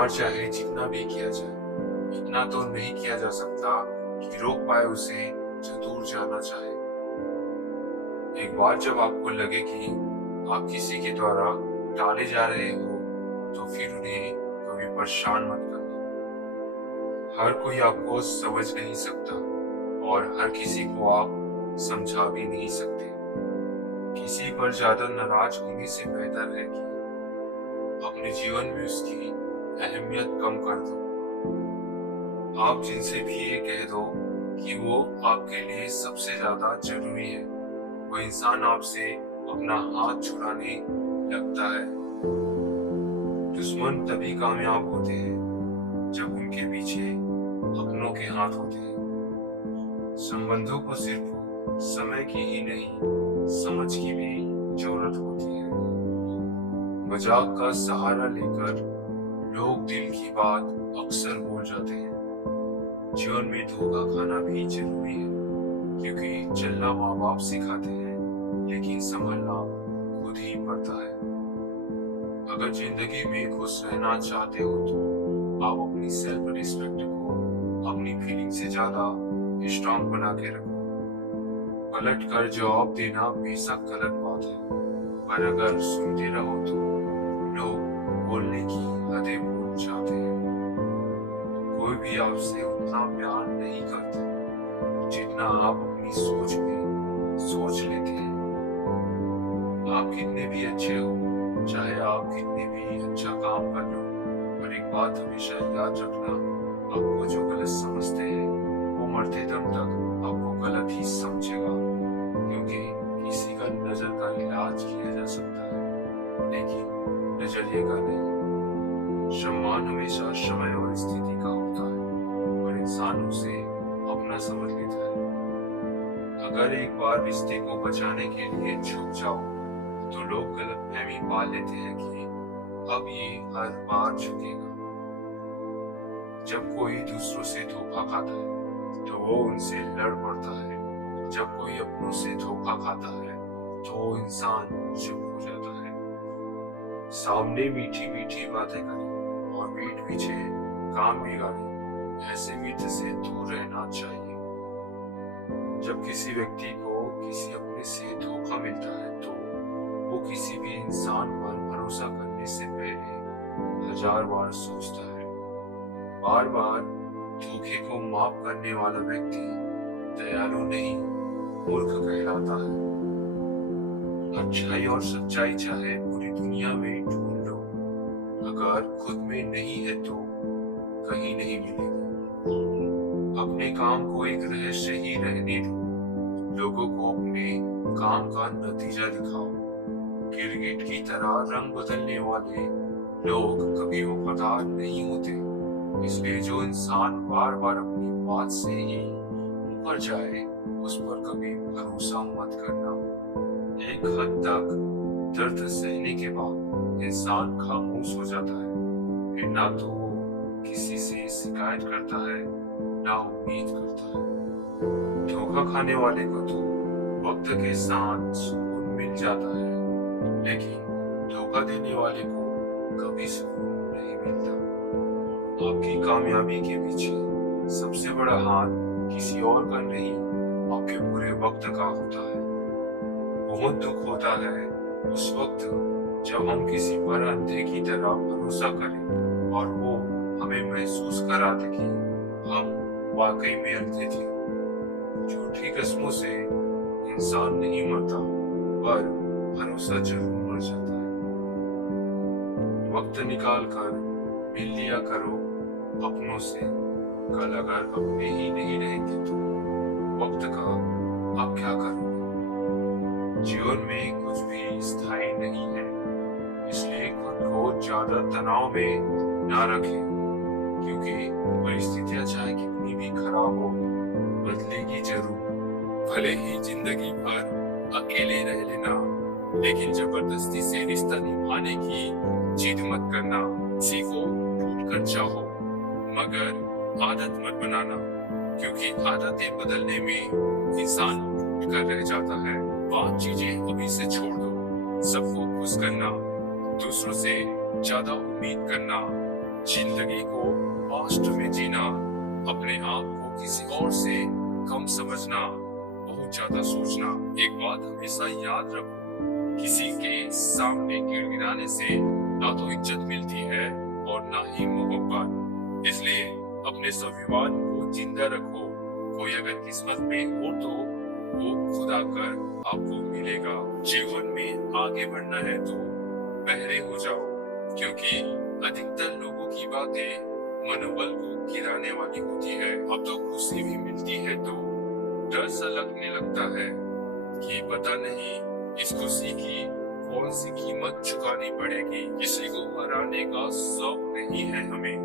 प्यार चाहे जितना भी किया जाए, इतना तो नहीं किया जा सकता कि रोक पाए उसे जो दूर जाना चाहे। एक बार जब आपको लगे कि आप किसी के द्वारा टाले जा रहे हो, तो फिर उन्हें कभी परेशान मत करना। हर कोई आपको समझ नहीं सकता और हर किसी को आप समझा भी नहीं सकते। किसी पर ज्यादा नाराज होने से बेहतर है कि अपने जीवन में उसकी अहमियत कम कर दो। आप जिनसे भी ये कह दो कि वो आपके लिए सबसे ज्यादा जरूरी है, वो इंसान आपसे अपना हाथ छुड़ाने लगता है। दुश्मन तभी कामयाब होते हैं जब उनके पीछे अपनों के हाथ होते हैं। संबंधों को सिर्फ समय की ही नहीं, समझ की भी जरूरत होती है। मजाक का सहारा लेकर लोग दिल की बात अक्सर भूल जाते हैं। जीवन में धोखा खाना भी जरूरी है, क्योंकि चलना माँ बाप सिखाते हैं, लेकिन संभलना खुद ही पड़ता है। अगर जिंदगी में खुश रहना चाहते हो तो आप अपनी सेल्फ रिस्पेक्ट को अपनी फीलिंग से ज्यादा स्ट्रांग बना के रखो। पलट कर जवाब देना बेशक गलत बात है, पर अगर सुनते रहो तो लोग बोलने की हदें भूल जाते हैं। कोई भी आपसे उतना प्यार नहीं करता जितना आप अपनी सोच में सोच लेते हैं। आप कितने भी अच्छे हो, चाहे आप कितने भी अच्छा काम कर लो, पर एक बात हमेशा याद रखना, आपको जो गलत समझते हैं वो मरते दम तक आपको गलत ही समझेगा। क्योंकि किसी का नजर का इलाज किया जा सकता है, लेकिन नजरिए का नहीं। सम्मान हमेशा समय और स्थिति का होता है, पर इंसान उसे अपना समझ लेता है। अगर एक बार रिश्ते को बचाने के लिए झुक जाओ तो लोग गलतफहमी पाल लेते हैं कि अब ये हर बार झुकेगा। जब कोई दूसरों से धोखा खाता है तो वो उनसे लड़ पड़ता है। जब कोई अपनों से धोखा खाता है तो वो इंसान चुप हो जाता है। सामने मीठी मीठी बातें करें और पीठ पीछे काम बिगाड़े, ऐसे मित्र से दूर रहना चाहिए। जब किसी व्यक्ति को किसी अपने से धोखा मिलता है तो वो किसी भी इंसान पर भरोसा करने से पहले 1000 बार सोचता है। बार बार धोखे को माफ करने वाला व्यक्ति दयालु नहीं, मूर्ख कहलाता है। अच्छाई और सच्चाई चाहे पूरी दुनिया में ढूंढ लो, अगर खुद में नहीं है तो कहीं नहीं मिलेगी। अपने काम को एक रहस्य ही रहने दो, लोगों को अपने काम का नतीजा दिखाओ। गिरगिट की तरह रंग बदलने वाले लोग कभी वफादार नहीं होते। इसलिए जो इंसान बार बार अपनी बात से ही मुकर जाए, उस पर कभी भरोसा मत करना। एक हद तक दर्द सहने के बाद इंसान खामोश हो जाता है, फिर ना तो वो किसी से शिकायत करता है, ना उम्मीद करता है। धोखा खाने वाले को तो वक्त के साथ सुकून मिल जाता है, लेकिन धोखा देने वाले को कभी सुकून नहीं मिलता। आपकी कामयाबी के पीछे सबसे बड़ा हाथ किसी और का नहीं, आपके पूरे वक्त का होता है। बहुत दुख होता है उस वक्त जब हम किसी पर अंधे की तरह भरोसा करें और वो हमें महसूस कराते कि हम वाकई में अंधे थे। झूठी कस्मों से इंसान नहीं मरता, पर भरोसा जरूर मर जाता है। वक्त निकाल कर मिल लिया करो अपनों से। कल अगर अपने ही नहीं रहेंगे तो वक्त का आप क्या करोगे? जीवन में कुछ भी स्थायी नहीं है, इसलिए खुद को ज्यादा तनाव में ना रखें, क्योंकि परिस्थितियां चाहे कितनी भी खराब हो, बदलेगी जरूर। भले ही जिंदगी भर अकेले रह लेना, लेकिन जबरदस्ती से रिश्ता निभाने की जिद मत करना। सीखो, टूट कर चाहो, मगर आदत मत बनाना, क्योंकि आदतें बदलने में इंसान टूट कर रह जाता है। 5 चीजें अभी से छोड़ दो: सबको खुश करना, दूसरों से ज्यादा उम्मीद करना, जिंदगी को पास्ट में जीना, अपने आप को किसी और से कम समझना, बहुत ज्यादा सोचना। एक बात हमेशा याद रखो, किसी के सामने गिड़गिड़ाने से ना तो इज्जत मिलती है और ना ही मोहब्बत। इसलिए अपने स्वाभिमान को जिंदा रखो। कोई अगर किस्मत में हो तो वो खुद आकर आपको मिलेगा। जीवन में आगे बढ़ना है तो बहरे हो जाओ, क्योंकि अधिकतर लोगों की बातें मनोबल को गिराने वाली होती है। अब तो खुशी भी मिलती है तो डर सा लगने लगता है कि पता नहीं इस खुशी की कौन सी कीमत चुकानी पड़ेगी। किसी को हराने का शौक नहीं है हमें,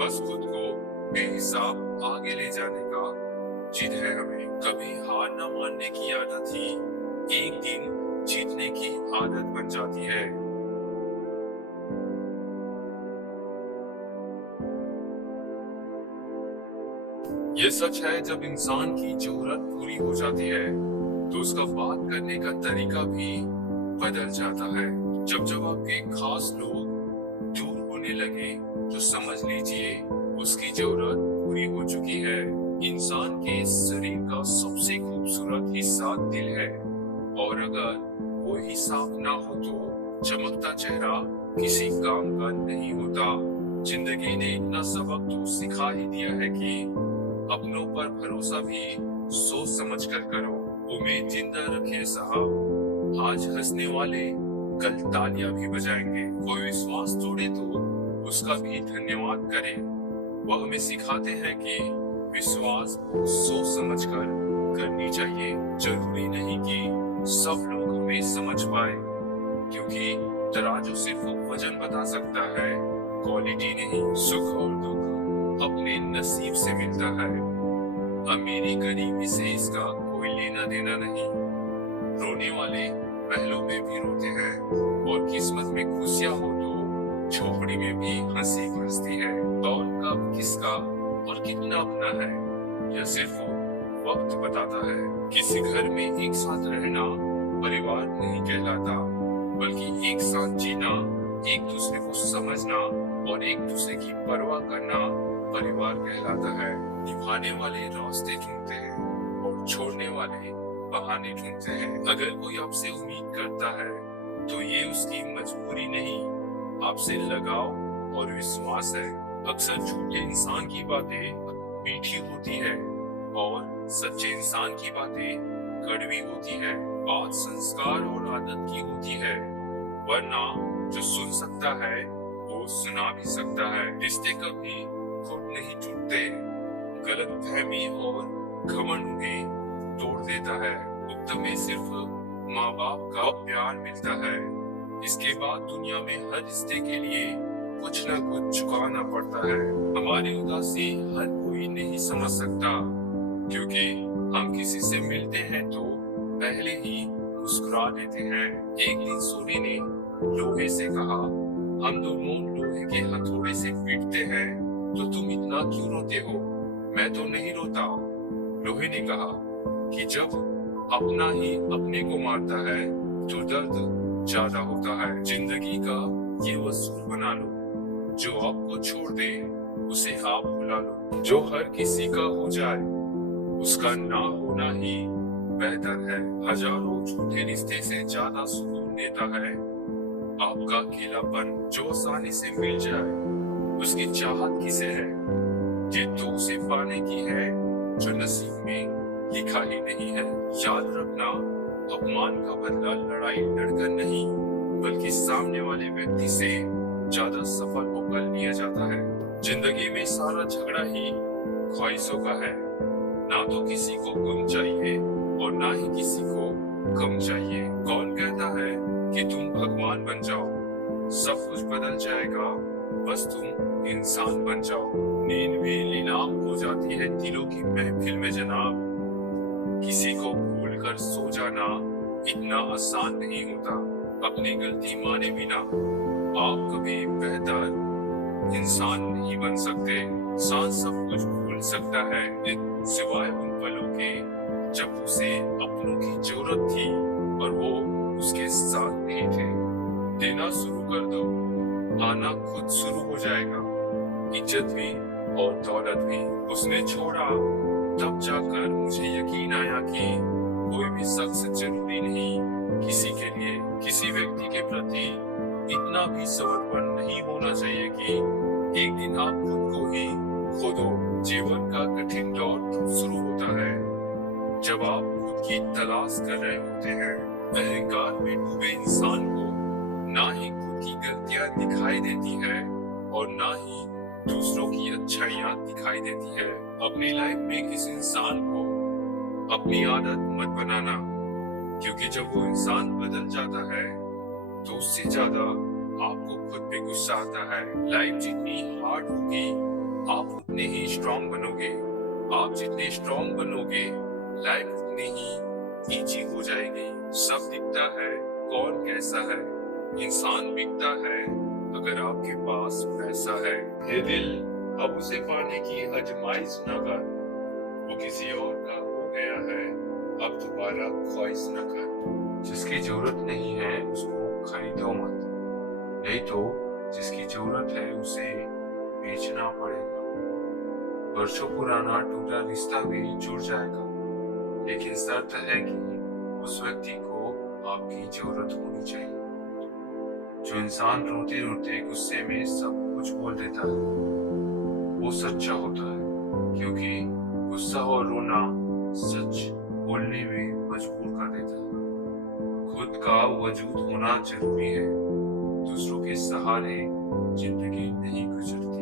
बस खुद को बेहिसाब आगे ले जाने का जिद है हमें। कभी हार न मानने की आदत ही एक दिन जीतने की आदत बन जाती है। ये सच है, जब इंसान की जरूरत पूरी हो जाती है तो उसका बात करने का तरीका भी बदल जाता है। जब जब आपके खास लोग दूर होने लगे तो समझ लीजिए उसकी जरूरत पूरी हो चुकी है। इंसान के शरीर का सबसे खूबसूरत हिस्सा दिल है, और अगर वो ही साफ ना हो तो चमकता चेहरा किसी काम का नहीं होता। जिंदगी ने इतना सबक तो सिखा ही दिया है कि अपनों पर भरोसा भी सोच समझ कर करो। उम्मीद जिंदा रखे साहब, आज हंसने वाले कल तालियां भी बजाएंगे। कोई विश्वास तोड़े तो उसका भी धन्यवाद करें। वह हमें सिखाते हैं कि विश्वास सोच समझ कर करनी चाहिए। जरूरी नहीं कि सब लोग हमें समझ पाए, क्योंकि तराजू सिर्फ वजन बता सकता है, क्वालिटी नहीं। सुख और दुख अपने नसीब से मिलता है, अमीरी गरीबी से इसका कोई लेना देना नहीं। रोने वाले पहलों में भी रोते हैं, और किस्मत में खुशियां हो तो झोपड़ी में भी हंसी बरसती है। कौन कब किसका और कितना अपना है, यह सिर्फ वक्त बताता है। किसी घर में एक साथ रहना परिवार नहीं कहलाता, बल्कि एक साथ जीना, एक दूसरे को समझना और एक दूसरे की परवाह करना परिवार कहलाता है। निभाने वाले रास्ते ढूंढते हैं और छोड़ने वाले बहाने ढूंढते हैं। अगर कोई आपसे उम्मीद करता है तो ये उसकी मजबूरी नहीं, आपसे लगाव और विश्वास है। अक्सर झूठे इंसान की बातें मीठी होती है और सच्चे इंसान की बातें कड़वी होती है। बात संस्कार और आदत की होती है, वरना जो सुन सकता है वो सुना भी सकता है। रिश्ते कभी खुद नहीं टूटते, गलतफहमी और घमंड उन्हें तोड़ देता है। वक्त में सिर्फ माँ बाप का प्यार मिलता है, इसके बाद दुनिया में हर रिश्ते के लिए कुछ न कुछ चुकाना पड़ता है। हमारी उदासी हर कोई नहीं समझ सकता, क्योंकि हम किसी से मिलते हैं तो पहले ही मुस्कुरा देते हैं। एक दिन सोने ने लोहे से कहा, हम दोनों लोहे के हथौड़े से पीटते हैं तो तुम इतना क्यों रोते हो? मैं तो नहीं रोता। लोहे ने कहा कि जब अपना ही अपने को मारता है तो दर्द ज्यादा होता है। जिंदगी का ये वसूल बना लो, जो आपको छोड़ दे उसे आप भुला लो। जो हर किसी का हो जाए उसका ना होना ही बेहतर है। हजारों झूठे रिश्ते से ज्यादा सुकून देता है आपका अकेलापन। जो आसानी से मिल जाए उसकी चाहत किसे है? ये तो उसे पाने की है जो नसीब में लिखा ही नहीं है। याद रखना, अपमान का बदला लड़ाई लड़कर नहीं, बल्कि सामने वाले व्यक्ति से ज्यादा सफल होकर लिया जाता है। जिंदगी में सारा झगड़ा ही ख्वाहिशों का है। ना तो किसी को गम चाहिए और ना ही किसी को गम चाहिए। कौन कहता है कि तुम भगवान बन जाओ? सब कुछ बदल जाएगा, बस तुम इंसान बन जाओ। नींद भी नीलाम हो जाती है दिलों की महफिल में जनाब। किसी को भूल कर सो जाना इतना आसान नहीं होता। अपनी गलती माने बिना आप कभी बेहतर इंसान नहीं बन सकते। इंसान सब कुछ भूल सकता है, सिवाय उन पलों के जब उसे अपनों की जरूरत थी और वो उसके साथ नहीं थे। देना शुरू कर दो, आना खुद शुरू हो जाएगा, इज्जत भी और दौलत भी। उसने छोड़ा, तब जाकर मुझे यकीन आया कि कोई भी शख्स जरूरी नहीं किसी के लिए, किसी व्यक्ति के प्रति इतना भी समर्पण नहीं होना चाहिए कि एक दिन आप खुद को ही खो दो। जीवन का कठिन दौर तब शुरू होता है जब आप खुद की तलाश कर रहे होते हैं। अहंकार में डूबे इंसान को ना ही खुद की गलतियां दिखाई देती है और ना ही दूसरों की अच्छाइयां दिखाई देती है। अपनी लाइफ में किसी इंसान को अपनी आदत मत बनाना, क्योंकि जब वो इंसान बदल जाता है तो उससे ज्यादा आपको खुद पे गुस्सा आता है। लाइफ जितनी हार्ड होगी आप उतने ही स्ट्रांग बनोगे, आप जितने स्ट्रांग बनोगे लाइफ उतनी ही इजी हो जाएगी। सब दिखता है कौन कैसा है, इंसान बिकता है अगर आपके पास पैसा है। हे दिल, अब उसे पाने की आजमाइश न कर, वो किसी और का हो गया है, अब दोबारा ख्वाहिश न कर। जिसकी जरूरत नहीं है उसको खरीदो मत, नहीं तो जिसकी जरूरत है उसे बेचना पड़ेगा। वर्षों पुराना टूटा रिश्ता भी जुड़ जाएगा, लेकिन शर्त है कि उस व्यक्ति को आपकी जरूरत होनी चाहिए। जो इंसान रोते रोते गुस्से में सब कुछ बोल देता है वो सच्चा होता है, क्योंकि गुस्सा और रोना सच बोलने में मजबूर कर देता है। खुद का वजूद होना जरूरी है, दूसरों के सहारे जिंदगी नहीं गुजरती।